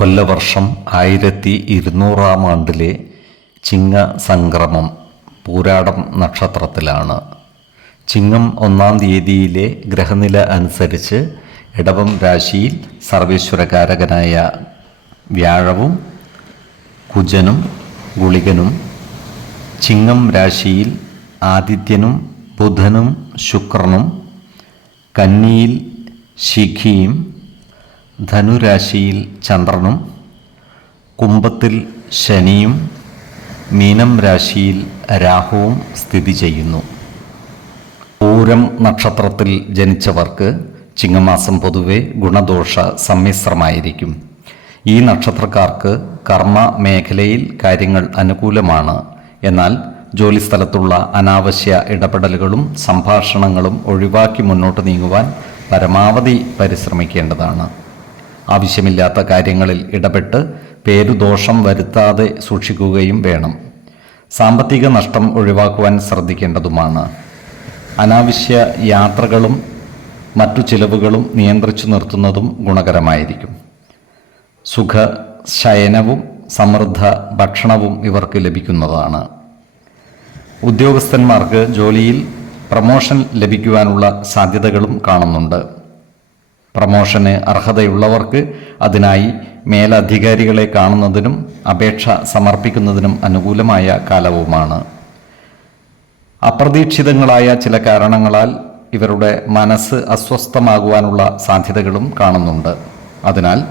കൊല്ലവർഷം ആയിരത്തി ഇരുന്നൂറാം ആണ്ടിലെ ചിങ്ങ സംക്രമം പൂരാടം നക്ഷത്രത്തിലാണ്. ചിങ്ങം ഒന്നാം തീയതിയിലെ ഗ്രഹനില അനുസരിച്ച് ഇടവം രാശിയിൽ സർവേശ്വരകാരകനായ വ്യാഴവും കുജനും ഗുളികനും ചിങ്ങം രാശിയിൽ ആദിത്യനും ബുധനും ശുക്രനും കന്നിയിൽ ശിഖിയും ധനുരാശിയിൽ ചന്ദ്രനും കുംഭത്തിൽ ശനിയും മീനം രാശിയിൽ രാഹുവും സ്ഥിതി ചെയ്യുന്നു. പൂരം നക്ഷത്രത്തിൽ ജനിച്ചവർക്ക് ചിങ്ങമാസം പൊതുവെ ഗുണദോഷ സമ്മിശ്രമായിരിക്കും. ഈ നക്ഷത്രക്കാർക്ക് കർമ്മ മേഖലയിൽ കാര്യങ്ങൾ അനുകൂലമാണ്. എന്നാൽ ജോലിസ്ഥലത്തുള്ള അനാവശ്യ ഇടപെടലുകളും സംഭാഷണങ്ങളും ഒഴിവാക്കി മുന്നോട്ട് നീങ്ങുവാൻ പരമാവധി പരിശ്രമിക്കേണ്ടതാണ്. ആവശ്യമില്ലാത്ത കാര്യങ്ങളിൽ ഇടപെട്ട് പേരുദോഷം വരുത്താതെ സൂക്ഷിക്കുകയും വേണം. സാമ്പത്തിക നഷ്ടം ഒഴിവാക്കുവാൻ ശ്രദ്ധിക്കേണ്ടതുമാണ്. അനാവശ്യ യാത്രകളും മറ്റു ചിലവുകളും നിയന്ത്രിച്ചു നിർത്തുന്നതും ഗുണകരമായിരിക്കും. സുഖ ശയനവും സമൃദ്ധ ഭക്ഷണവും ഇവർക്ക് ലഭിക്കുന്നതാണ്. ഉദ്യോഗസ്ഥന്മാർക്ക് ജോലിയിൽ പ്രമോഷൻ ലഭിക്കുവാനുള്ള സാധ്യതകളും കാണുന്നുണ്ട്. പ്രമോഷന് അർഹതയുള്ളവർക്ക് അതിനായി മേലധികാരികളെ കാണുന്നതിനും അപേക്ഷ സമർപ്പിക്കുന്നതിനും അനുകൂലമായ കാലവുമാണ്. അപ്രതീക്ഷിതങ്ങളായ ചില കാരണങ്ങളാൽ ഇവരുടെ മനസ്സ് അസ്വസ്ഥമാകുവാനുള്ള സാധ്യതകളും കാണുന്നുണ്ട്. അതിനാൽ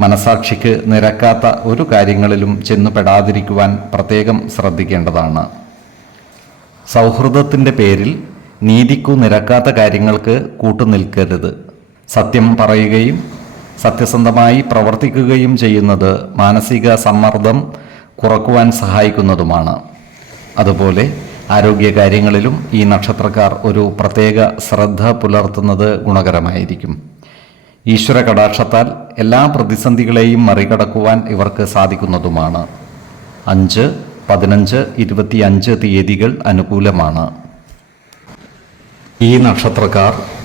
മനസാക്ഷിക്ക് നിരക്കാത്ത ഒരു കാര്യങ്ങളിലും ചെന്നുപെടാതിരിക്കുവാൻ പ്രത്യേകം ശ്രദ്ധിക്കേണ്ടതാണ്. സൗഹൃദത്തിന്റെ പേരിൽ നീതിക്കു നിരക്കാത്ത കാര്യങ്ങൾക്ക് കൂട്ടുനിൽക്കരുത്. സത്യം പറയുകയും സത്യസന്ധമായി പ്രവർത്തിക്കുകയും ചെയ്യുന്നത് മാനസിക സമ്മർദ്ദം കുറക്കുവാൻ സഹായിക്കുന്നതുമാണ്. അതുപോലെ ആരോഗ്യകാര്യങ്ങളിലും ഈ നക്ഷത്രക്കാർ ഒരു പ്രത്യേക ശ്രദ്ധ പുലർത്തുന്നത് ഗുണകരമായിരിക്കും. ഈശ്വര കടാക്ഷത്താൽ എല്ലാ പ്രതിസന്ധികളെയും മറികടക്കുവാൻ ഇവർക്ക് സാധിക്കുന്നതുമാണ്. അഞ്ച് പതിനഞ്ച് ഇരുപത്തിയഞ്ച് തീയതികൾ അനുകൂലമാണ്. ഈ നക്ഷത്രക്കാർ